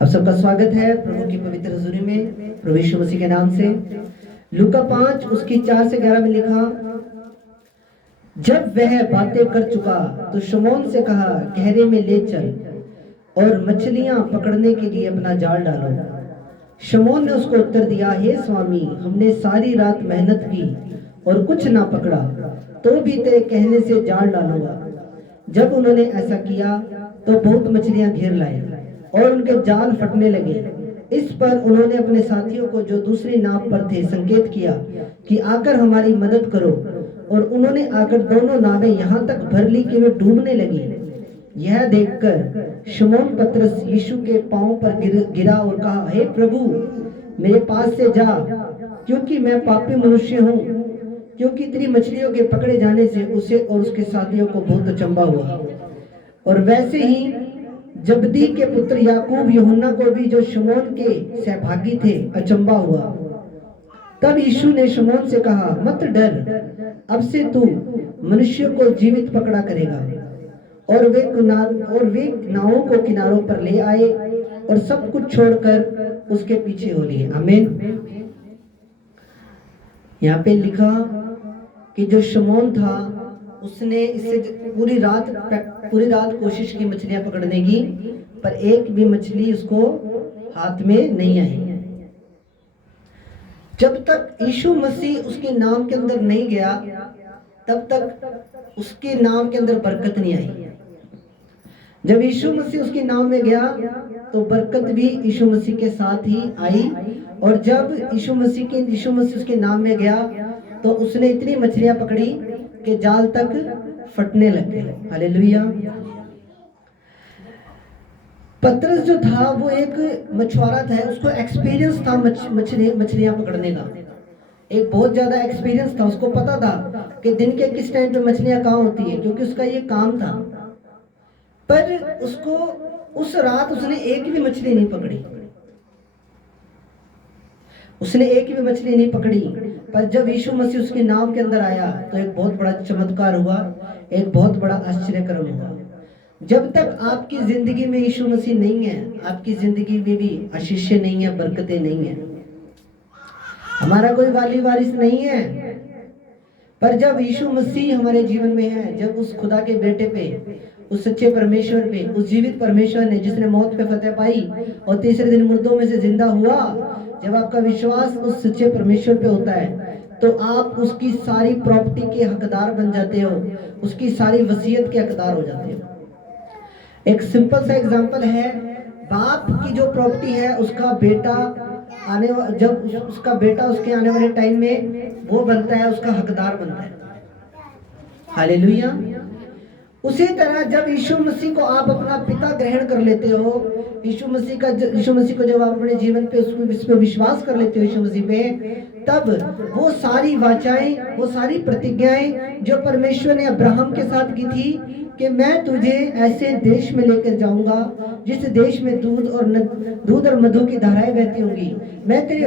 आप सबका स्वागत है प्रभु की पवित्र हजूरी में, प्रभु यीशु मसीह के नाम से। लूका 5 उसकी 4 से 11 में लिखा, जब वह बातें कर चुका तो शमौन से कहा, गहरे में ले चल और मछलियां पकड़ने के लिए अपना जाल डालो। शमौन ने उसको उत्तर दिया, हे स्वामी, हमने सारी रात मेहनत की और कुछ ना पकड़ा, तो भी तेरे कहने से जाल डालूंगा। जब उन्होंने ऐसा किया तो बहुत मछलियां घेर लाई और उनके जाल फटने लगे। इस पर उन्होंने अपने साथियों को जो दूसरी नाव पर थे संकेत किया कि आकर हमारी मदद करो, और उन्होंने आकर दोनों नावें यहाँ तक भर ली कि वे डूबने लगी। यह देखकर शमौन पतरस यीशु के पांव पर गिरा और कहा, हे प्रभु, मेरे पास से जा, क्योंकि मैं पापी मनुष्य हूँ। क्योंकि इतनी मछलियों के पकड़े जाने से उसे और उसके साथियों को बहुत अचंभा हुआ। और वैसे ही जबदी के पुत्र याकूब यूहन्ना को भी, जो शमौन के सहभागी थे, अचंभा हुआ। तब यीशु ने शमौन से कहा, मत डर, अब से तू मनुष्यों को जीवित पकड़ा करेगा। और वे नावों को किनारों पर ले आए और सब कुछ छोड़कर उसके पीछे हो लिए। आमीन। यहाँ पे लिखा कि जो शमौन था उसने इससे पूरी रात कोशिश की मछलियां पकड़ने की, पर एक भी मछली उसको हाथ में नहीं आई। जब तक यीशु मसीह उसके नाम के अंदर नहीं गया, तब तक उसके नाम के अंदर बरकत नहीं आई। जब यीशु मसीह उसके नाम में गया तो बरकत भी यीशु मसीह के साथ ही आई। और जब यीशु मसीह उसके नाम में गया तो उसने इतनी मछलियां पकड़ी कि जाल तक फटने लग गए। हालेलुया। पतरस जो था वो एक मछुआरा था, उसको एक्सपीरियंस था मछलियां पकड़ने का, एक बहुत ज्यादा एक्सपीरियंस था। उसको पता था कि दिन के किस टाइम पे मछलियां कहाँ होती है, क्योंकि उसका ये काम था। पर उसको उस रात उसने एक भी मछली नहीं पकड़ी, उसने एक भी मछली नहीं पकड़ी। पर जब यीशु मसीह उसके नाम के अंदर आया तो एक बहुत बड़ा चमत्कार हुआ, एक बहुत बड़ा आश्चर्यक्रम हुआ। जब तक आपकी जिंदगी में यीशु मसीह नहीं है, आपकी जिंदगी में भी आशीष नहीं है, बरकतें नहीं है, हमारा कोई वाली वारिस नहीं है। पर जब यीशु मसीह हमारे जीवन में है, जब उस खुदा के बेटे पे, उस सच्चे परमेश्वर पे, उस जीवित परमेश्वर ने जिसने मौत पे फतेह पाई और तीसरे दिन मुर्दों में से जिंदा हुआ, जब आपका विश्वास उस सच्चे परमेश्वर पे होता है तो आप उसकी सारी प्रॉपर्टी के हकदार बन जाते हो, उसकी सारी वसीयत के हकदार हो जाते हो। एक सिंपल सा एग्जांपल है, बाप की जो प्रॉपर्टी है उसका बेटा जब उसका बेटा उसके आने वाले टाइम में वो बनता है, उसका हकदार बनता है। हालेलुया। उसी तरह जब यीशु मसीह को आप अपना पिता ग्रहण कर लेते हो, यीशु मसीह को जब आप अपने जीवन पे उस पर विश्वास कर लेते हो, यीशु मसीह पे, तब वो सारी वाचाएं, वो सारी प्रतिज्ञाएं जो परमेश्वर ने अब्राहम के साथ की थी कि मैं तुझे ऐसे देश में लेकर जाऊंगा जिस देश में दूध और मधु की धाराएं बहती होंगी, मैं तेरे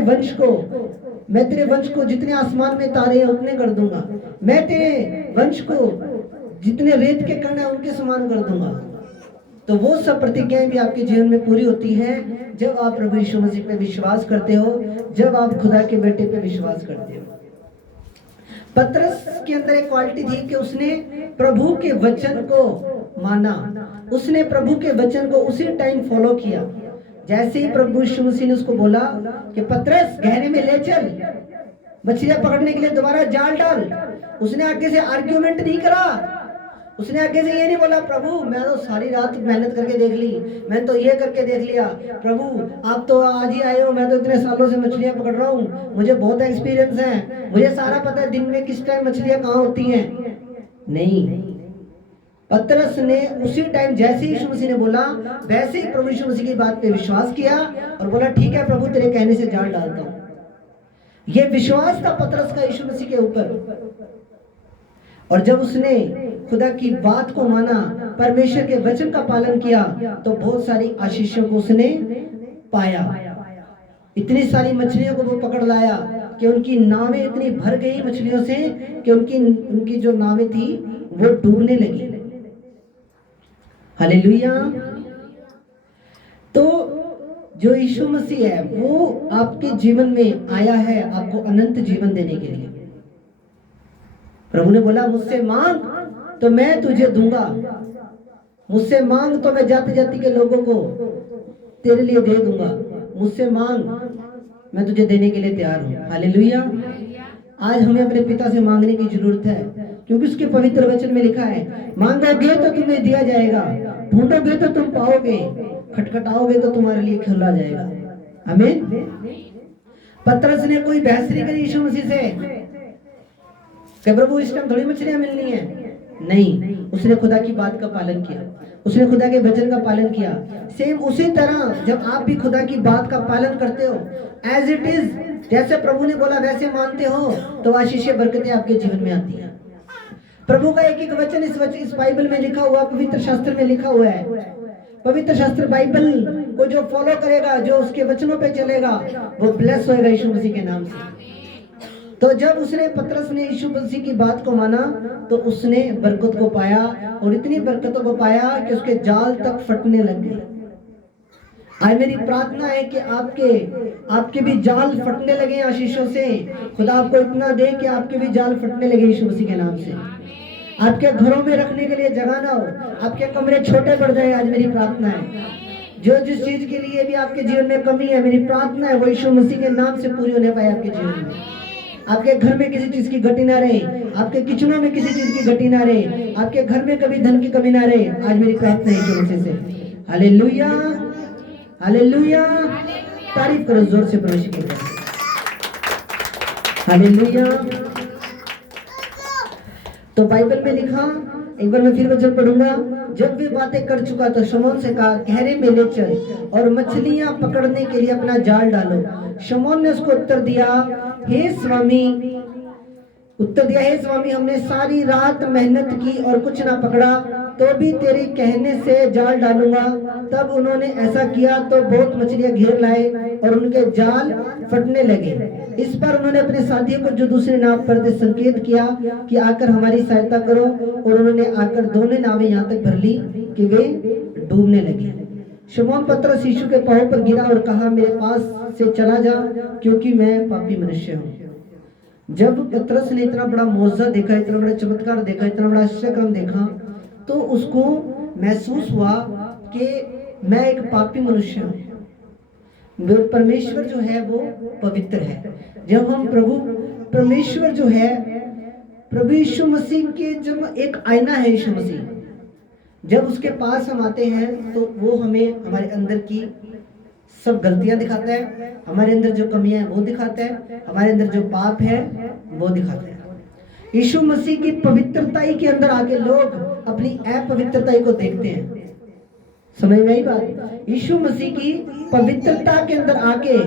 वंश को जितने आसमान में तारे हैं उतने कर दूंगा, मैं तेरे वंश को जितने रेत के कण है उनके समान कर दूंगा। तो वो सब प्रतिज्ञाएं भी आपके जीवन में पूरी होती हैं जब आप प्रभु यीशु मसीह पे विश्वास करते हो, जब आप खुदा के बेटे पे विश्वास करते हो। पतरस के अंदर एक क्वालिटी थी कि उसने प्रभु के वचन को माना, उसने प्रभु के वचन को उसी टाइम फॉलो किया। जैसे ही प्रभु यीशु मसीह ने उसको बोला कि पतरस गहरे में ले चल, मछलियां पकड़ने के लिए दोबारा जाल डाल, उसने आगे से आर्ग्यूमेंट नहीं करा, उसने आगे से ये नहीं बोला, प्रभु मैं तो सारी रात मेहनत करके देख ली, मैं तो ये करके देख लिया, प्रभु आप तो आज ही आए हो, मैं तो इतने सालों से मछलियां पकड़ रहा हूँ, मुझे बहुत एक्सपीरियंस है, मुझे सारा पता है दिन में किस टाइम मछलियां कहाँ होती हैं। नहीं, पतरस ने उसी टाइम जैसे यीशु मसीह ने बोला वैसे ही प्रभु यीशु मसीह की बात पे विश्वास किया और बोला, ठीक है प्रभु, तेरे कहने से जाल डालता हूँ। ये विश्वास था पतरस का यीशु मसीह के ऊपर। और जब उसने खुदा की बात को माना, परमेश्वर के वचन का पालन किया, तो बहुत सारी आशीषों को उसने पाया। इतनी सारी मछलियों को वो पकड़ लाया कि उनकी नावें इतनी भर गई मछलियों से कि उनकी जो नावें थी वो डूबने लगी। हालेलुया। तो जो यीशु मसीह है वो आपके जीवन में आया है आपको अनंत जीवन देने के लिए। प्रभु ने बोला मुझसे मांग तो मैं तुझे दूंगा, मुझसे मांग तो मैं जाति जाति के लोगों को तेरे लिए दे दूंगा, मुझसे मांग मैं तुझे देने के लिए तैयार हूँ। हालेलुया। आज हमें अपने पिता से मांगने की जरूरत है, क्योंकि उसके पवित्र वचन में लिखा है मांगोगे तो तुम्हें दिया जाएगा, ढूंढोगे तो तुम पाओगे, खटखटाओगे तो तुम्हारे लिए खुला जाएगा। आमीन। पतरस ने कोई बहस नहीं करी यीशु मसीह से कि प्रभु इस टाइम थोड़ी मछलियां मिलनी है, नहीं, उसने खुदा की बात का पालन किया, उसने खुदा के वचन का पालन किया। सेम उसी तरह जब आप भी खुदा की बात का पालन करते हो, एज इट इज, जैसे प्रभु ने बोला वैसे मानते हो, तो आशीषें बरकतें आपके जीवन में आती है। प्रभु का एक एक वचन इस बाइबल में लिखा हुआ, पवित्र शास्त्र में लिखा हुआ है। पवित्र शास्त्र बाइबल को जो फॉलो करेगा, जो उसके वचनों पे चलेगा, वो ब्लेस होएगा यीशु मसीह के नाम से। तो जब उसने पतरस ने यीशु मसीह की बात को माना तो उसने बरकत को पाया, और इतनी बरकतों को पाया कि उसके जाल तक फटने लग गए। आज मेरी प्रार्थना है कि आपके भी जाल फटने लगे आशीषों से। खुदा आपको इतना दे कि आपके भी जाल फटने लगे यीशु मसीह के नाम से। आपके घरों में रखने के लिए जगह ना हो, आपके कमरे छोटे पड़ जाए। आज मेरी प्रार्थना है जो जिस चीज के लिए भी आपके जीवन में कमी है, मेरी प्रार्थना है वो यीशु मसीह के नाम से पूरी होने पाए आपके जीवन में। आपके घर में किसी चीज की घटी ना रहे, आपके किचनों में किसी चीज की घटी ना रहे, आपके घर में कभी धन की कमी ना रहे। आज मेरी प्रार्थना है यीशु मसीह से। Hallelujah, hallelujah. तारीफ करो जोर से प्रभु की। हालेलुया। तो बाइबल में लिखा, एक बार मैं फिर वचन पढ़ूंगा। जब वे बातें कर चुका तो शमौन से कहा गहरे में ले चल और मछलियां पकड़ने के लिए अपना जाल डालो। शमौन ने उसको उत्तर दिया, हे स्वामी, हे स्वामी, हमने सारी रात मेहनत की और कुछ ना पकड़ा, तो भी तेरे कहने से जाल डालूंगा। तब उन्होंने ऐसा किया तो बहुत मछलियां घेर लाए और उनके जाल फटने लगे। इस पर उन्होंने अपने साथियों को जो दूसरे नाव पर थे संकेत किया कि आकर हमारी सहायता करो, और उन्होंने आकर दोनों नावें यहाँ तक भर ली कि वे डूबने लगी। शमौन पतरस यीशु के पांव पर गिरा और कहा, मेरे पास से चला जा, क्योंकि मैं पापी मनुष्य हूँ। जब पतरस ने इतना बड़ा मौजज़ा देखा, इतना बड़ा चमत्कार देखा, इतना बड़ा आश्चर्यक्रम देखा, तो उसको महसूस हुआ कि मैं एक पापी मनुष्य हूँ। परमेश्वर जो है वो पवित्र है। जब हम परमेश्वर जो है, प्रभु यीशु मसीह के जब एक आईना है यीशु मसीह, जब उसके पास हम आते हैं तो वो हमें हमारे अंदर की सब गलतियां दिखाता है, हमारे अंदर जो कमियां हैं वो दिखाता है, हमारे अंदर जो पाप है वो दिखाता है। यीशु मसीह की पवित्रताई के अंदर आके लोग अपनी अपवित्रताई को देखते हैं। समझ में आई बात? यीशु मसीह की पवित्रता के अंदर आके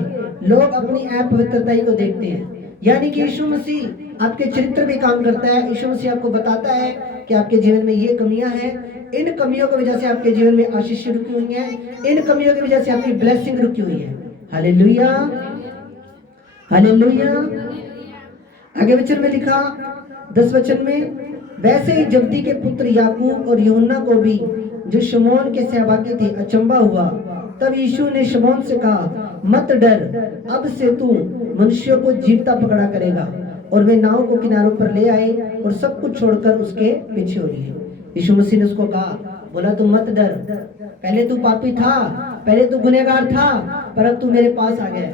लोग अपनी अपवित्रताई को देखते हैं। यानी कि यीशु मसीह आपके चरित्र में काम करता है। यीशु मसीह आपको बताता है कि आपके जीवन में ये कमियां हैं, इन कमियों की वजह से आपके जीवन में आशीष रुकी हुई है, इन कमियों की वजह से आपकी ब्लेसिंग रुकी हुई है। Hallelujah, hallelujah. आगे वचन में लिखा 10 वचन में, वैसे ही जब्दी के पुत्र याकूब और यूहन्ना को भी जो शमौन के सहभागी थे अचंबा हुआ। तब यीशु ने शमौन से कहा, मत डर, अब से तू मनुष्यों को जीवता पकड़ा करेगा। और वे नाव को किनारों पर ले आए और सब कुछ छोड़कर उसके पीछे हो लिए। यीशु मसीह ने उसको कहा, बोला तू मत डर, पहले तू पापी था, पहले तू गुनहगार था, पर अब तू मेरे पास आ गया।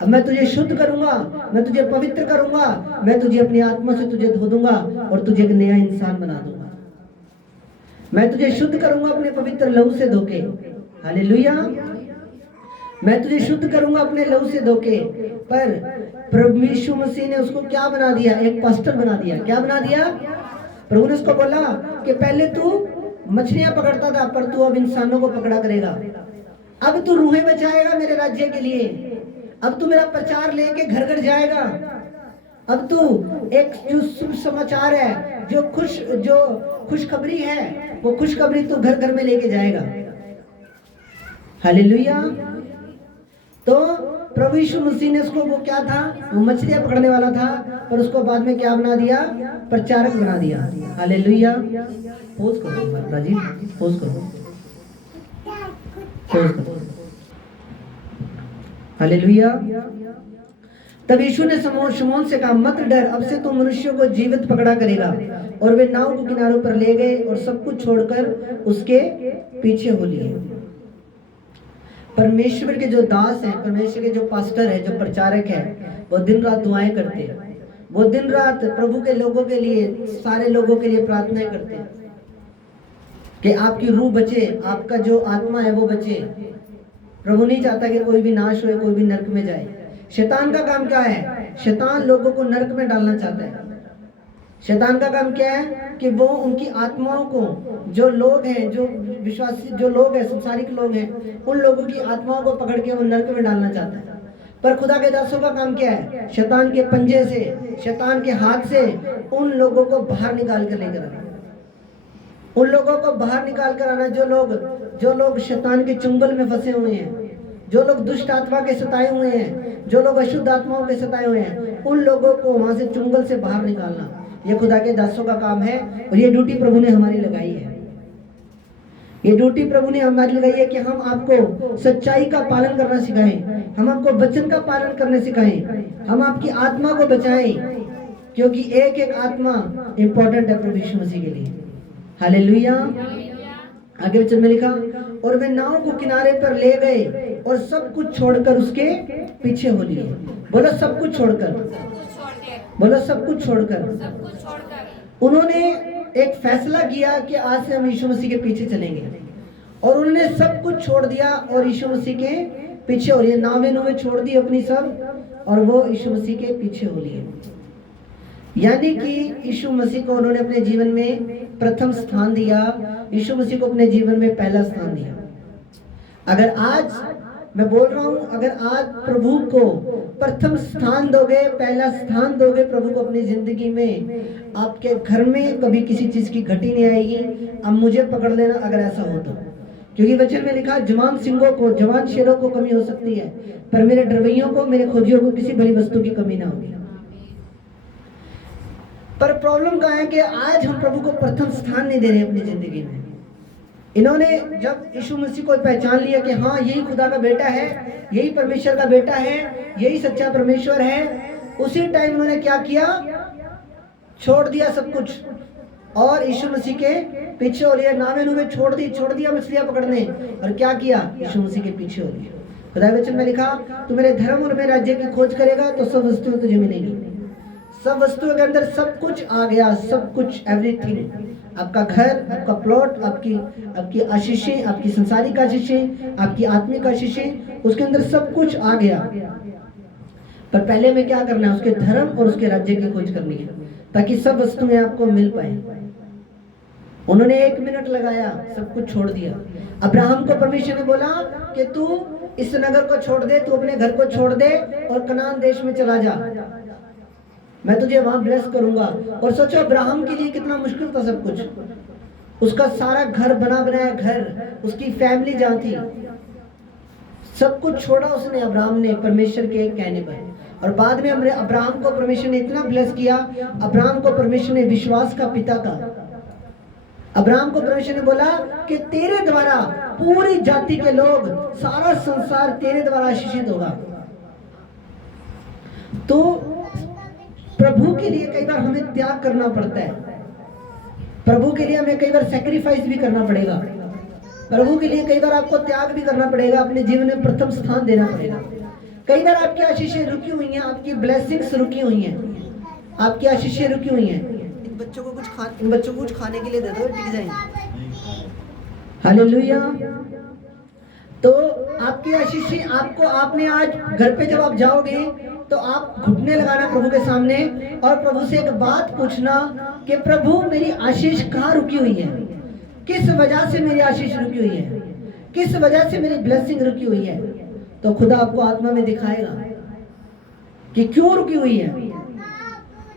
अब मैं तुझे शुद्ध करूंगा, मैं तुझे पवित्र करूंगा, मैं तुझे अपनी आत्मा से तुझे धो दूंगा और तुझे एक नया इंसान बना दूंगा। मैं तुझे शुद्ध करूंगा अपने पवित्र लहू से धोके। हालेलुया। मैं तुझे शुद्ध करूंगा अपने लहू से धोके। पर प्रभु यीशु मसीह ने उसको क्या बना दिया? एक पास्टर बना दिया। क्या बना दिया? प्रभु ने उसको बोला कि पहले तू मछलियां पकड़ता था, पर तू अब इंसानों को पकड़ा करेगा। अब तू रूहें बचाएगा मेरे राज्य के लिए। अब तू मेरा प्रचार लेके घर घर जाएगा। अब तू एक जो शुभ समाचार है, जो खुशखबरी है, वो खुशखबरी तू घर घर में लेके जाएगा। हालेलुया। तो प्रभु यीशु मसीह ने उसको, वो क्या था? वो मछलियां पकड़ने वाला था, पर उसको बाद में क्या बना दिया? प्रचारक बना दिया। हालेलुया। पोज करो राजीव, पोज करो, पोज करो। हालेलुया। तब यीशु ने शमौन से कहा, मत डर, अब से तू मनुष्यों को जीवित पकड़ा करेगा। और वे नाव को किनारों पर ले गए और सब कुछ छोड़कर उसके पीछे हो लिए। परमेश्वर के जो दास हैं, परमेश्वर के जो पास्टर है, जो प्रचारक है, वो दिन रात दुआएं करते हैं। वो दिन रात प्रभु के लोगों के लिए, सारे लोगों के लिए प्रार्थनाएं करते हैं कि आपकी रूह बचे, आपका जो आत्मा है वो बचे। प्रभु नहीं चाहता कि कोई भी नाश हो, कोई भी नरक में जाए। शैतान का काम क्या है? शैतान लोगों को नरक में डालना चाहता है। शैतान का काम क्या है कि वो उनकी आत्माओं को, जो लोग हैं, जो विश्वासी जो लोग हैं, संसारिक लोग हैं, उन लोगों की आत्माओं को पकड़ के वो नरक में डालना चाहता है। पर खुदा के दासों का काम क्या है? शैतान के पंजे से, शैतान के हाथ से उन लोगों को बाहर निकाल कर लेकर आना, उन लोगों को बाहर निकाल कर आना जो लोग शैतान के चुंगल में फंसे हुए हैं, जो लोग दुष्ट आत्मा के सताए हुए हैं, जो लोग अशुद्ध आत्माओं के सताए हुए हैं, उन लोगों को वहां से चुंगल से बाहर निकालना, ये खुदा के दासों का काम है। और ये ड्यूटी प्रभु ने हमारी लगाई है। ये ड्यूटी प्रभु ने हमारी लगाई है कि हम आपको सच्चाई का पालन करना सिखाएं, हम आपको वचन का पालन करने सिखाएं, हम आपकी आत्मा को बचाएं, क्योंकि एक एक आत्मा इंपॉर्टेंट है प्रभु यीशु मसीह के लिए। हालेलुया। आगे वचन में लिखा, और वे नाव को किनारे पर ले गए और सब कुछ छोड़कर उसके पीछे हो लिए। बोलो सब कुछ छोड़कर, बोलो सब कुछ छोड़कर। उन्होंने एक फैसला किया कि आज से हम यीशु मसीह के पीछे चलेंगे, और उन्होंने सब कुछ छोड़ दिया और यीशु मसीह के पीछे हो लिए। नावें छोड़ दी अपनी सब, और वो यीशु मसीह के पीछे हो लिए। यानी कि यीशु मसीह को उन्होंने अपने जीवन में प्रथम स्थान दिया, यीशु मसीह को अपने जीवन में पहला स्थान दिया। अगर आज मैं बोल रहा हूं, अगर आज प्रभु को प्रथम स्थान दोगे, पहला स्थान दोगे प्रभु को अपनी जिंदगी में, आपके घर में कभी किसी चीज की घटी नहीं आएगी। अब मुझे पकड़ लेना अगर ऐसा हो तो, क्योंकि वचन में लिखा, जवान सिंहों को, जवान शेरों को कमी हो सकती है, पर मेरे डरवैयों को, मेरे खोजियों को किसी भली वस्तु की कमी ना होगी। पर प्रॉब्लम कहाँ है कि आज हम प्रभु को प्रथम स्थान नहीं दे रहे अपनी जिंदगी में। इन्होंने जब यीशु मसीह को पहचान लिया कि हाँ यही खुदा का बेटा है, यही परमेश्वर का बेटा है, यही सच्चा परमेश्वर है, उसी टाइम उन्होंने क्या किया? छोड़ दिया सब कुछ और यीशु मसीह के पीछे हो लिया। नावें छोड़ दिया मछलियां पकड़ने, और क्या किया? यीशु मसीह के पीछे हो लिया। खुदा के वचन में लिखा, तू मेरे धर्म और मेरे राज्य की खोज करेगा तो सब वस्तुएं तुझे मिलेंगी। सब वस्तुओं के अंदर सब कुछ आ गया, सब कुछ, एवरीथिंग। आपका घर, आपका प्लॉट, आपकी आशीषें, आपकी संसारिक आशीषें, आपकी आत्मिक आशीषें, उसके अंदर सब कुछ आ गया। पर पहले में क्या करना है? उसके धर्म और उसके राज्य की खोज करनी है, ताकि सब वस्तुएं आपको मिल पाए। उन्होंने 1 मिनट लगाया, सब कुछ छोड़ दिया। अब्राहम को परमेश्वर ने बोला कि तू इस नगर को छोड़ दे, तू अपने घर को छोड़ दे और कनान देश में चला जा, मैं तुझे वहां ब्लेस करूंगा। और सोचो अब्राहम के लिए कितना मुश्किल था सब कुछ। उसका सारा घर बना बनाया घर, उसकी फैमिली जहां थी, सब कुछ छोड़ा उसने, अब्राहम ने, परमेश्वर के कहने पर। और बाद में अब्राहम को परमेश्वर ने इतना ब्लेस किया, अब्राहम को परमेश्वर ने विश्वास का पिता कहा। अब्राहम को परमेश्वर ने बोला कि तेरे द्वारा पूरी जाति के लोग, सारा संसार तेरे द्वारा आशीषित होगा। तो प्रभु के लिए कई बार हमें त्याग करना पड़ता है, प्रभु के लिए हमें कई बार सैक्रिफाइस भी करना पड़ेगा, प्रभु के लिए कई बार आपको त्याग भी करना पड़ेगा, अपने जीवन में प्रथम स्थान देना पड़ेगा। कई बार आपकी आशीषें रुकी हुई हैं, आपकी ब्लेसिंग्स रुकी हुई हैं, आपकी आशीषें रुकी हुई हैं। इन बच्चों को कुछ खाने के लिए दे दो, टिक जाएंगे। हालेलुया। तो आपकी आशीषें आपको, आपने आज घर पे जब आप जाओगे तो आप घुटने लगाना प्रभु के सामने और प्रभु से एक बात पूछना कि प्रभु मेरी आशीष कहाँ रुकी हुई है, किस वजह से मेरी आशीष रुकी हुई है, किस वजह से मेरी ब्लेसिंग रुकी हुई है। तो खुदा आपको आत्मा में दिखाएगा कि क्यों रुकी हुई है।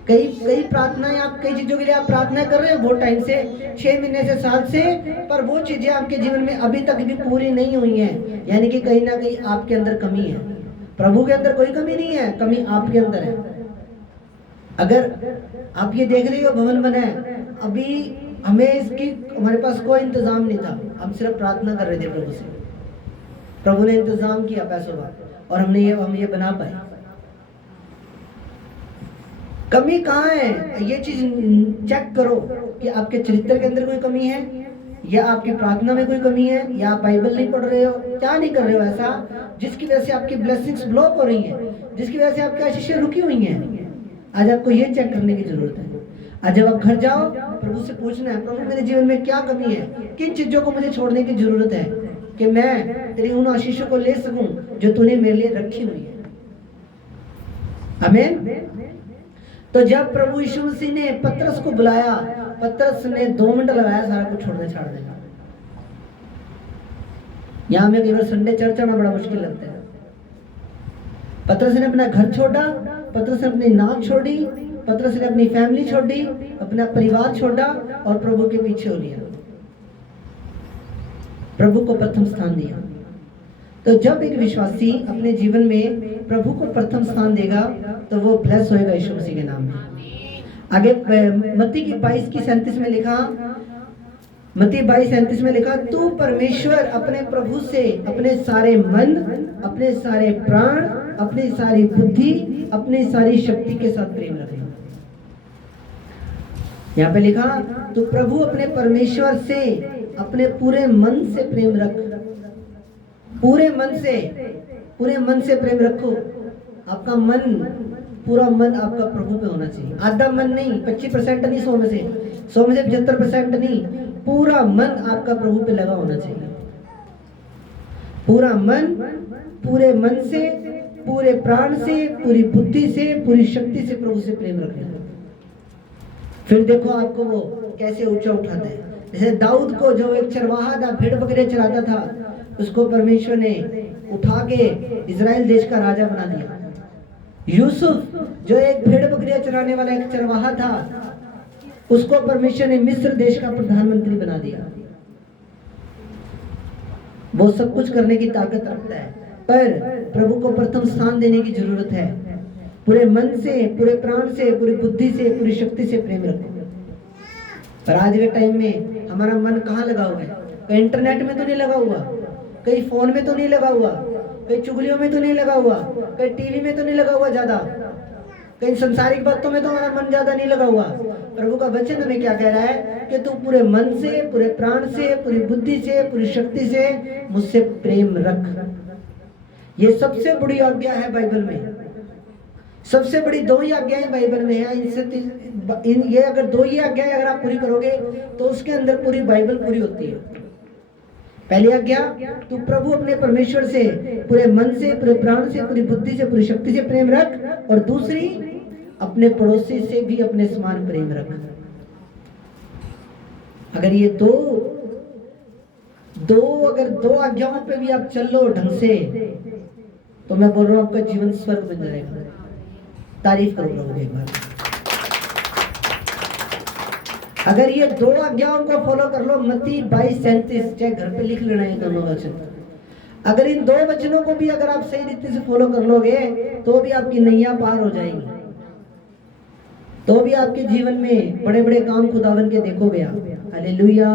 कई प्रार्थनाएं, आप कई चीजों के लिए आप प्रार्थना कर रहे हैं बहुत टाइम से, 6 महीने से, साल से, पर वो चीजें आपके जीवन में अभी तक भी पूरी नहीं हुई हैं। यानी कि कहीं ना कहीं आपके अंदर कमी है। प्रभु के अंदर कोई कमी नहीं है, कमी आपके अंदर है। अगर आप ये देख रहे हो भवन बना है, अभी हमें इसकी, हमारे पास कोई इंतजाम नहीं था, हम सिर्फ प्रार्थना कर रहे थे प्रभु से। प्रभु ने इंतजाम किया पैसों का और हम ये बना पाए। कमी कहाँ है ये चीज चेक करो कि आपके चरित्र के अंदर कोई कमी है, या आपकी प्रार्थना में कोई कमी है, या आप बाइबल नहीं पढ़ रहे हो, क्या नहीं कर रहे हो ऐसा जिसकी वजह से आपकी ब्लेसिंग्स ब्लॉक हो रही हैं, जिसकी वजह से आपकी आशीषें रुकी हुई हैं। आज आपको ये चेक करने की जरूरत है। आज जब आप घर जाओ प्रभु से पूछना है, प्रभु मेरे जीवन में क्या कमी है, किन चीजों को मुझे छोड़ने की जरूरत है कि मैं तेरी उन आशीषों को ले सकूं जो तूने मेरे लिए रखी हुई है। आमीन। तो जब प्रभु यीशु मसीह ने पतरस को बुलाया, पतरस ने 2 मिनट लगाया सारा कुछ छोड़ने छाड़ देगा। यहाँ में कई बार संडे चर्च आना बड़ा मुश्किल लगता है। पतरस ने अपना घर छोड़ा, पतरस ने अपनी नाव छोड़ी, पतरस ने अपनी फैमिली छोड़ी, अपना परिवार छोड़ा और प्रभु के पीछे हो लिया, प्रभु को प्रथम स्थान दिया। तो जब एक विश्वासी अपने जीवन में प्रभु को प्रथम स्थान देगा तो वो ब्लेस होएगा यीशु मसीह के नाम में। आगे मत्ती की 22:37 में लिखा, मत्ती 22:37 में लिखा, तू परमेश्वर अपने प्रभु से अपने सारे मन, अपने सारे प्राण, अपनी सारी बुद्धि, अपनी सारी शक्ति के साथ प्रेम रखे। यहाँ पे लिखा, तू प्रभु अपने परमेश्वर से अपने पूरे मन से प्रेम रख। पूरे मन से प्रेम रखो। आपका मन, पूरा मन आपका प्रभु पे होना चाहिए। आधा मन नहीं, 25% नहीं, 100 में से 75% नहीं, पूरा मन आपका प्रभु पे लगा होना चाहिए। पूरा मन, पूरे मन से, पूरे प्राण से, पूरी बुद्धि से, पूरी शक्ति से प्रभु से प्रेम रखना। फिर देखो आपको वो कैसे ऊंचा उठाता है। जैसे दाऊद को, जो एक चरवाहा था, भेड़ बकरे चराता था, उसको परमेश्वर ने उठा के इजराइल देश का राजा बना दिया। यूसुफ, जो एक भेड़ बकरियां चराने वाला एक चरवाहा था, उसको परमेश्वर ने मिस्र देश का प्रधानमंत्री बना दिया। वो सब कुछ करने की ताकत रखता है, पर प्रभु को प्रथम स्थान देने की जरूरत है। पूरे मन से, पूरे प्राण से, पूरी बुद्धि से, पूरी शक्ति से प्रेम रखो। पर आज के टाइम में हमारा मन कहाँ लगा हुआ है? कहीं इंटरनेट में तो नहीं लगा हुआ, कहीं फोन में तो नहीं लगा हुआ, कहीं चुगलियों में तो नहीं लगा हुआ, कहीं टीवी में तो नहीं लगा हुआ ज्यादा, कहीं संसारिक बातों में तो हमारा मन ज्यादा नहीं लगा हुआ। प्रभु का वचन हमें क्या कह रहा है कि तू पूरे मन से, पूरे प्राण से, पूरी बुद्धि से, पूरी शक्ति से मुझसे प्रेम रख। ये सबसे बड़ी आज्ञा है बाइबल में। सबसे बड़ी 2 ही आज्ञाएं बाइबल में है। ये अगर 2 ही आज्ञाएं अगर आप पूरी करोगे तो उसके अंदर पूरी बाइबल पूरी होती है। पहली आज्ञा, तू प्रभु अपने perमेश्वर से पूरे मन से, पूरे प्राण से, पूरी बुद्धि से, पूरी शक्ति से प्रेम रख। और दूसरी, अपने पड़ोसी से भी अपने समान प्रेम रख। अगर ये अगर 2 आज्ञाओं पे भी आप चल लो ढंग से, तो मैं बोल रहा हूं आपका जीवन स्वर्ग बन जाएगा। तारीफ करो प्रभु की एक बार। अगर ये 2 आज्ञाओं को फॉलो कर लो, मत्ती 22:37, चाहे घर पे लिख लेना है दोनों वचन। अगर इन 2 वचनों को भी अगर आप सही रीति से फॉलो कर लोगे तो भी आपकी नैया पार हो जाएगी, तो भी आपके जीवन में बड़े बड़े काम खुदावन के देखोगे आप। हालेलुया।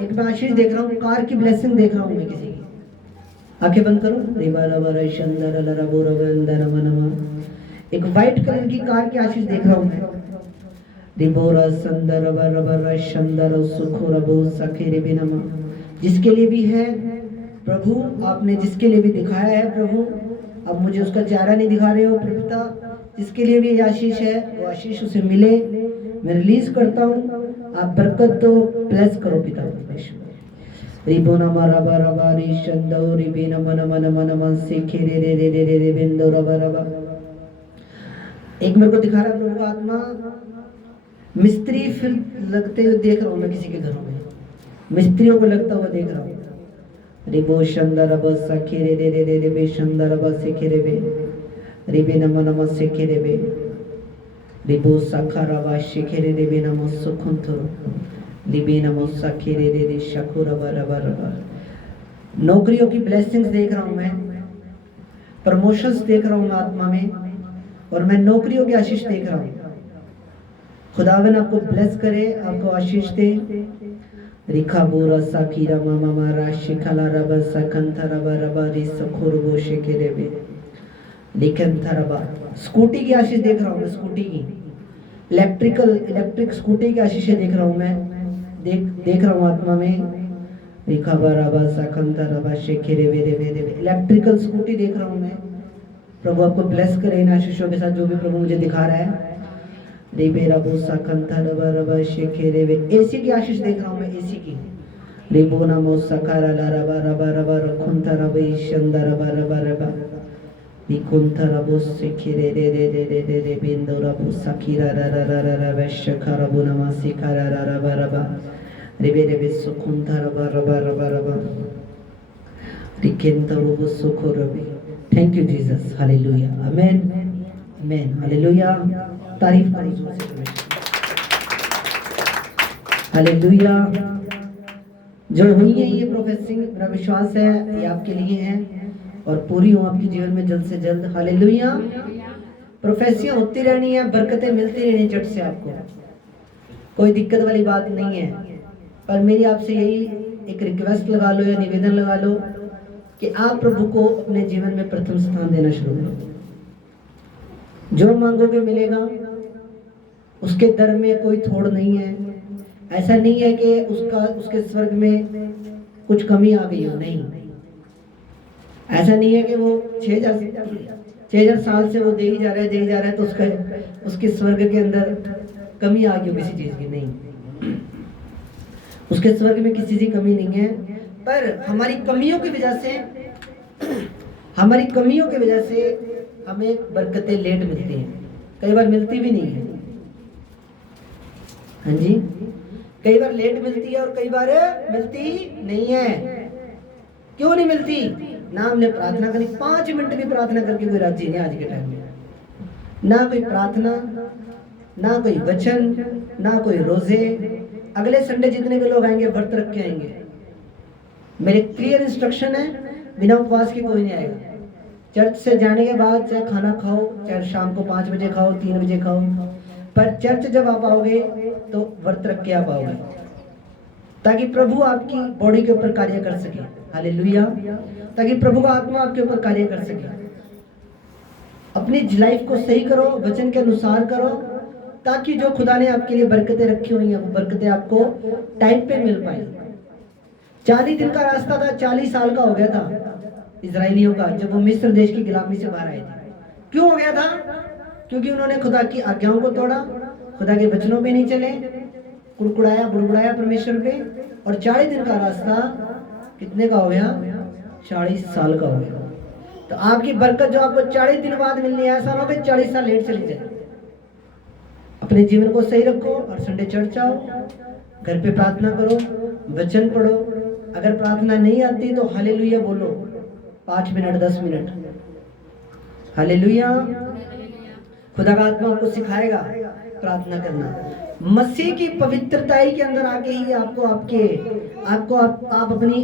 एक मैं आशीष देख रहा हूँ, कार की ब्लेसिंग देख रहा हूँ मैं किसी की। आंखें बंद करो। एक व्हाइट कलर की कार की आशीष देख रहा हूँ मैं। जिसके लिए भी है प्रभु, आपने जिसके लिए भी दिखाया है प्रभु, अब मुझे उसका चेहरा नहीं दिखा रहे हो पिता, जिसके लिए भी ये आशीष है वो आशीष उसे मिले। मैं रिलीज करता हूँ, आप बरकत दो, ब्लेस करो पिता परमेश्वर। रिबोना मारा बारा बारी शंदो रिबीना मन मन मन मन से खेरे रे रे रे रे रे बिंदो रबा रबा। एक मेरे को दिखा रहा प्रभु का आत्मा, मिस्त्री फिर लगते हुए देख रहा हूँ मैं किसी के घरों में, मिस्त्रियों को लगता हुआ देख रहा हूँ। रिबो शंदर बस खेरे रे रे रे रे बे शंदर बस से खेरे बे रिबे नम नम से खेरे बे रिबो सखारा वाशे खेरे रे बे नम सुखंथो लिबे नम सखेरे रे रे शकुर रबा रबा। नौकरियों की ब्लेसिंग्स देख रहा हूँ मैं, प्रमोशंस देख रहा हूँ मैं आत्मा में, और मैं नौकरियों की आशीष देख रहा हूँ। खुदावन आपको ब्लेस करे, आपको आशीष दे। रिखा बोरा साकीरा मामा मारा शिखला रबा सकंथा रबा रबा रिस खुरबो शेकेरेबे लिखन था रबा। स्कूटी की आशीष देख रहा हूँ मैं, स्कूटी की इलेक्ट्रिक स्कूटी की आशीषें देख रहा हूँ मैं, देख रहा हूँ आत्मा में। रिखा बराबा सकंथा रबा शेकेरेबे रेबे रेबे इलेक्ट्रिकल स्कूटी देख रहा हूँ मैं। प्रभु आपको ब्लेस करे इन आशीषों के साथ जो भी प्रभु मुझे दिखा रहा है। रेबे रबो सकंथा रबा रबा शेकेरेबे एसी की आशीष देख रहा हूँ मैं, एसी की। रेबो नमो सकारा ला रबा रबा रबा रखुंथा रबा ईशंदा रबा रबा रबा निकुंथा रबो सेकेरे रे रे रे रे रे रे बिंदु रबो सकीरा रा रा रा रा रा वैश्यखा रबो नमा सिकारा रा रबा रबा रेबे रेबे सुकुंथा रबा रबा रबा रबा रिकेंता रबो सुखो रबी। Thank you Jesus, hallelujah, amen amen, hallelujah. तारीफ करो जोर से, हालेलुया। जो हुई है ये प्रोफेसिंग, मेरा विश्वास है ये आपके लिए है और पूरी हो आपके जीवन में जल्द से जल्द, हालेलुया। प्रोफेसियां होती रहनी है, बरकतें मिलती रहनी चट से आपको, कोई दिक्कत वाली बात नहीं है। पर मेरी आपसे यही एक रिक्वेस्ट लगा लो या निवेदन लगा लो कि आप प्रभु को अपने जीवन में प्रथम स्थान देना शुरू करो। जो मांगोगे मिलेगा, उसके दर में कोई थोड़ नहीं है। ऐसा नहीं है कि उसके स्वर्ग में कुछ कमी आ गई हो, नहीं। ऐसा नहीं है कि वो 6000 साल से वो दे ही जा रहा है तो उसके स्वर्ग के अंदर कमी आ गई हो किसी चीज की, नहीं। उसके स्वर्ग में किसी चीज की कमी नहीं है। पर हमारी कमियों की वजह से हमें बरकतें लेट मिलती हैं, कई बार मिलती भी नहीं है। हाँ जी, कई बार लेट मिलती है और कई बार मिलती नहीं है। क्यों नहीं मिलती? ना हमने प्रार्थना करी, 5 मिनट भी प्रार्थना करके कोई राजी नहीं आज के टाइम में। ना कोई प्रार्थना, ना कोई वचन, ना कोई रोजे। अगले संडे जितने भी लोग आएंगे व्रत रख के आएंगे। मेरे क्लियर इंस्ट्रक्शन है, बिना उपवास के कोई नहीं आएगा। चर्च से जाने के बाद चाहे खाना खाओ, चाहे शाम को 5 बजे खाओ, 3 बजे खाओ, पर चर्च जब आप आओगे तो व्रत रख के आप आओगे, ताकि प्रभु आपकी बॉडी के ऊपर कार्य कर सके। हालेलुया, ताकि प्रभु का आत्मा आपके ऊपर कार्य कर सके। अपनी लाइफ को सही करो, वचन के अनुसार करो, ताकि जो खुदा ने आपके लिए बरकतें रखी हुई हैं वो बरकतें आपको टाइम पे मिल पाए। 40 दिन का रास्ता था, 40 साल का हो गया था इजराइलियों का, जब वो मिस्र देश की गुलामी से बाहर आए थे। क्यों हो गया था? क्योंकि उन्होंने खुदा की आज्ञाओं को तोड़ा, खुदा के वचनों पे नहीं चले, कुड़कुड़ाया बुड़बुड़ाया परमेश्वर पे। और 40 दिन का रास्ता कितने का हो गया? 40 साल का हो गया। तो आपकी बरकत जो आपको 40 दिन बाद मिलनी है, ऐसा ना हो कि 40 साल लेट चली जाए। अपने जीवन को सही रखो और संडे चर्च आओ, घर पे प्रार्थना करो, वचन पढ़ो। अगर प्रार्थना नहीं आती तो हालेलुया बोलो 5 मिनट 10 मिनट। हालेलुया। खुदा का आत्मा आपको सिखाएगा प्रार्थना करना। मसीह की पवित्रताई के अंदर आके ही आप अपनी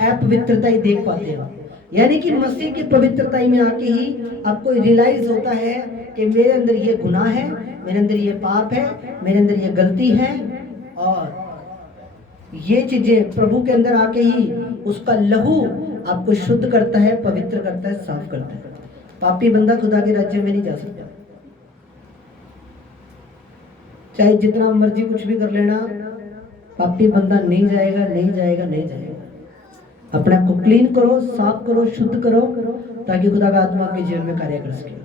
अपवित्रताई देख पाते हो। यानी कि मसीह की पवित्रताई में आके ही आपको रियलाइज होता है कि मेरे अंदर ये गुनाह है, मेरे अंदर ये पाप है, मेरे अंदर ये गलती है। और ये चीजें प्रभु के अंदर आके ही उसका लहू आपको शुद्ध करता है, पवित्र करता है, साफ करता है। पापी बंदा खुदा के राज्य में नहीं जा सकता। चाहे जितना मर्जी कुछ भी कर लेना, पापी बंदा नहीं जाएगा, नहीं जाएगा, नहीं जाएगा। अपने आप को क्लीन करो, साफ करो, शुद्ध करो, ताकि खुदा का आत्मा आपके जीवन में कार्य कर सके।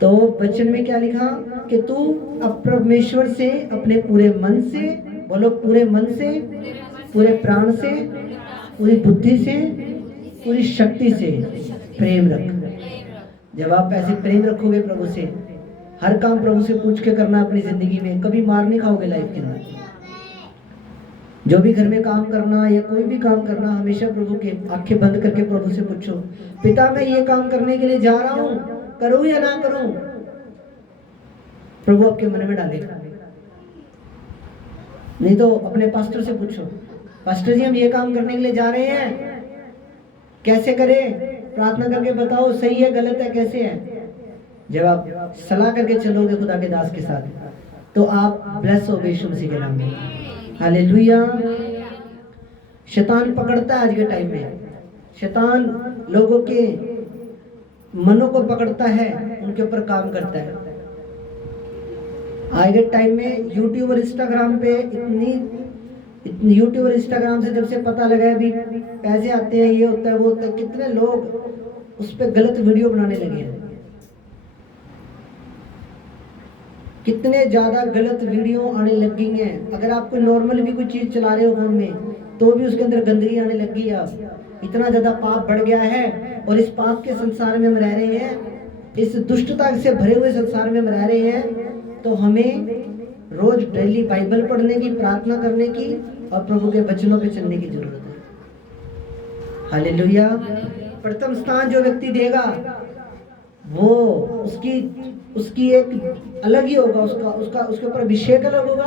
तो वचन में क्या लिखा कि तू परमेश्वर से अपने पूरे मन से, बोलो पूरे मन से, पूरे प्राण से, पूरी बुद्धि से, पूरी शक्ति से प्रेम रख। जब आप ऐसे प्रेम रखोगे प्रभु से, हर काम प्रभु से पूछ के करना अपनी जिंदगी में, कभी मार नहीं खाओगे लाइफ के अंदर। जो भी घर में काम करना या कोई भी काम करना, हमेशा प्रभु के आंखें बंद करके प्रभु से पूछो, पिता मैं ये काम करने के लिए जा रहा हूँ, करूँ या ना करूँ? प्रभु आपके मन में डालेगा। नहीं तो अपने पास्टर से पूछो, पास्टर जी हम ये काम करने के लिए जा रहे हैं, कैसे करें? प्रार्थना करके बताओ सही है गलत है कैसे है। जब आप सलाह करके चलोगे खुदा के दास के साथ, तो आप ब्लेस हो गए यीशु मसीह के नाम में। हालेलुया। शैतान पकड़ता है आज के टाइम में, शैतान लोगों के मनों को पकड़ता है, उनके ऊपर काम करता है। आज के टाइम में यूट्यूब और इंस्टाग्राम पे इतनी यूट्यूब और इंस्टाग्राम से जब से पता लगा है भी पैसे आते हैं, ये होता है वो होता है, कितने लोग उस पर गलत वीडियो बनाने लगे हैं। कितने ज़्यादा गलत वीडियो आने लग गई हैं। अगर आप कोई नॉर्मल भी कोई चीज़ चला रहे हो फोन में तो भी उसके अंदर गंदगी आने लग गई है। अब इतना ज़्यादा पाप बढ़ गया है और इस पाप के संसार में हम रह रहे हैं, इस दुष्टता से भरे हुए संसार में हम रह रहे हैं। तो हमें रोज डेली बाइबल पढ़ने की, प्रार्थना करने की और प्रभु के वचनों पे चलने की जरूरत है। हालेलुया। प्रथम स्थान जो व्यक्ति देगा वो उसकी एक अलग ही होगा, उसके ऊपर अभिषेक अलग होगा,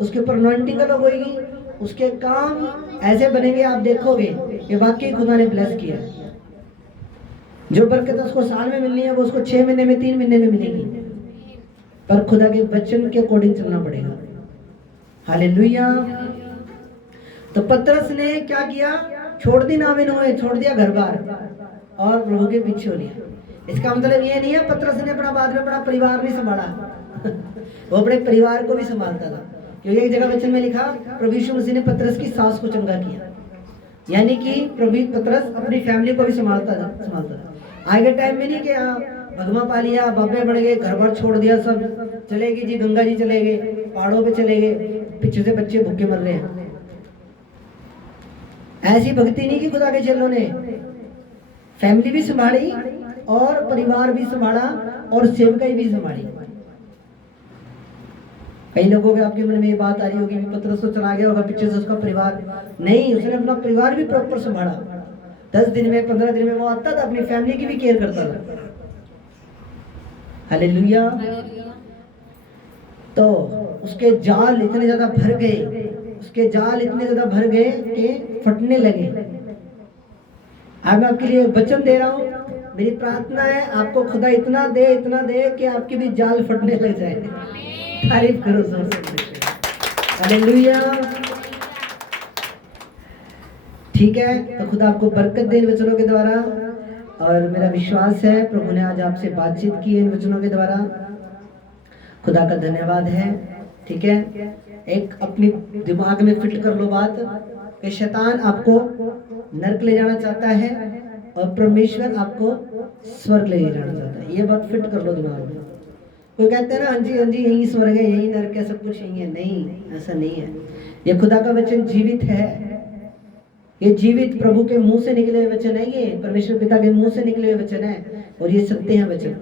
उसके ऊपर अनॉइंटिंग अलग होगी, उसके काम ऐसे बनेंगे आप देखोगे कि वाकई खुदा ने ब्लेस किया। जो बरकत उसको साल में मिलनी है वो उसको 6 महीने में, 3 महीने में मिलेगी, पर खुदा के वचन के अकॉर्डिंग चलना पड़ेगा। हालेलुया। तो पतरस ने क्या किया? छोड़ दी नावे नोए, छोड़ दिया घर बार और प्रभु के पीछे हो लिया। इसका मतलब ये नहीं है पतरस ने अपना बाद में अपना परिवार नहीं संभाला वो अपने परिवार को भी संभालता था, क्योंकि एक जगह वचन में लिखा प्रभु यीशु मसीह ने पतरस की सास को चंगा किया, यानी कि प्रभु पतरस अपनी फैमिली को भी संभालता था। आगे टाइम में नहीं कि भगवा पा लिया, बाबे बढ़ गए, घर बार छोड़ दिया, सब चले गए जी, गंगा जी चले गए, पहाड़ों पे चले गए, पीछे से बच्चे भूखे मर रहे हैं। ऐसी भक्ति नहीं की खुदा के चेलों ने, फैमिली भी संभाली और परिवार भी संभाला और सेवकाई भी संभाली। कई लोगों के आपके मन में ये बात आ रही होगी पतरस तो चला गया होगा, पीछे से उसका परिवार नहीं, उसने अपना परिवार भी प्रॉपर संभाला। 10 दिन में, 15 दिन में वो आता था, अपनी फैमिली की भी केयर करता था। हालेलुया। तो उसके जाल इतने ज्यादा भर गए, उसके जाल इतने ज्यादा भर गए कि फटने लगे। आज मैं आपके लिए वचन दे रहा हूं, मेरी प्रार्थना है आपको खुदा इतना दे कि आपके भी जाल फटने लग जाए। तारीफ करो जोर से। हालेलुया। ठीक है, तो खुदा आपको बरकत दे इन वचनों के द्वारा, और मेरा विश्वास है प्रभु ने आज आपसे बातचीत की इन वचनों के द्वारा। खुदा का धन्यवाद है। ठीक है, एक अपनी दिमाग में फिट कर लो बात कि शैतान आपको नरक ले जाना चाहता है और परमेश्वर आपको स्वर्ग ले जाना चाहता है। ये बात फिट कर लो दिमाग में। कोई कहते हैं ना हाँ जी यही स्वर्ग है, यही नरक है, सब कुछ यही है। नहीं, ऐसा नहीं है। ये खुदा का वचन जीवित है, ये जीवित प्रभु के मुंह से निकले हुए वचन है, ये परमेश्वर पिता के मुंह से निकले हुए वचन है और ये सत्य है वचन।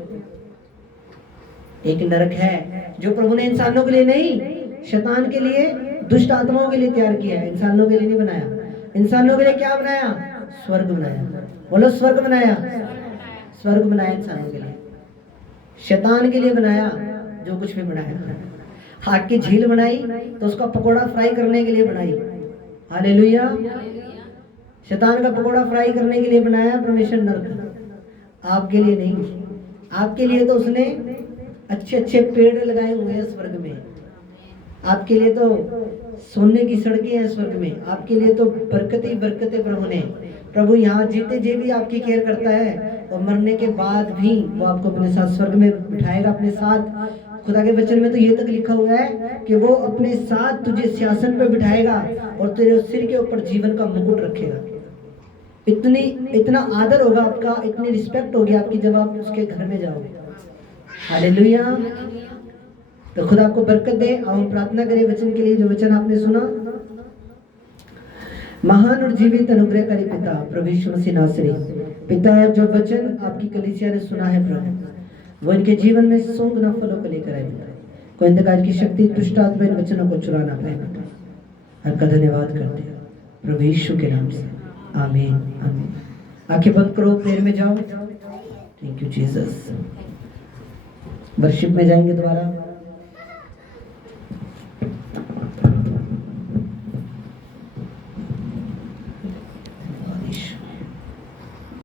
एक नरक है जो प्रभु ने इंसानों के लिए नहीं, शैतान के लिए, दुष्ट आत्माओं के लिए तैयार किया है, इंसानों के लिए नहीं बनाया। इंसानों के लिए क्या बनाया? स्वर्ग बनाया। बोलो स्वर्ग बनाया। स्वर्ग बनाया इंसानों के लिए, शैतान के लिए बनाया जो कुछ भी बनाया। आग की झील बनाई तो उसका पकोड़ा फ्राई करने के लिए बनाई। हालेलुया। शैतान का पकोड़ा फ्राई करने के लिए बनाया परमेश्वर नरक, आपके लिए नहीं। आपके लिए तो उसने अच्छे अच्छे पेड़ लगाए हुए हैं स्वर्ग में, आपके लिए तो सोने की सड़कें हैं स्वर्ग में, आपके लिए तो बरकतें बरकतें प्रभु ने। प्रभु यहाँ जीते जी भी आपकी केयर करता है और मरने के बाद भी वो आपको अपने साथ स्वर्ग में बिठाएगा अपने साथ। खुदा के वचन में तो ये तक लिखा हुआ है कि वो अपने साथ तुझे सिंहासन पर बिठाएगा और तेरे सिर के ऊपर जीवन का मुकुट रखेगा। इतना आदर होगा आपका, इतनी रिस्पेक्ट होगी आपकी जब आप उसके घर में जाओगे। हालेलुया। तो खुदा आपको बरकत दे। हम प्रार्थना करें वचन के लिए, जो वचन आपने सुना। महान और जीवित अनुग्रहकारी पिता प्रभु यीशु मसीह नासरी पिता, जो वचन आपकी कलीसिया ने सुना है प्रभु, वो इनके जीवन में 100 गुना फलों को लेकर आए पिता। कोई अंधकार की शक्ति, दुष्ट आत्मा इन वचनों को चुराना पाए पिता। आपका धन्यवाद करते हैं प्रभु यीशु के नाम से, आमीन आमीन। आंखें बंद करो, प्रेयर में जाओ। Thank you Jesus. वर्शिप में जाएंगे दोबारा।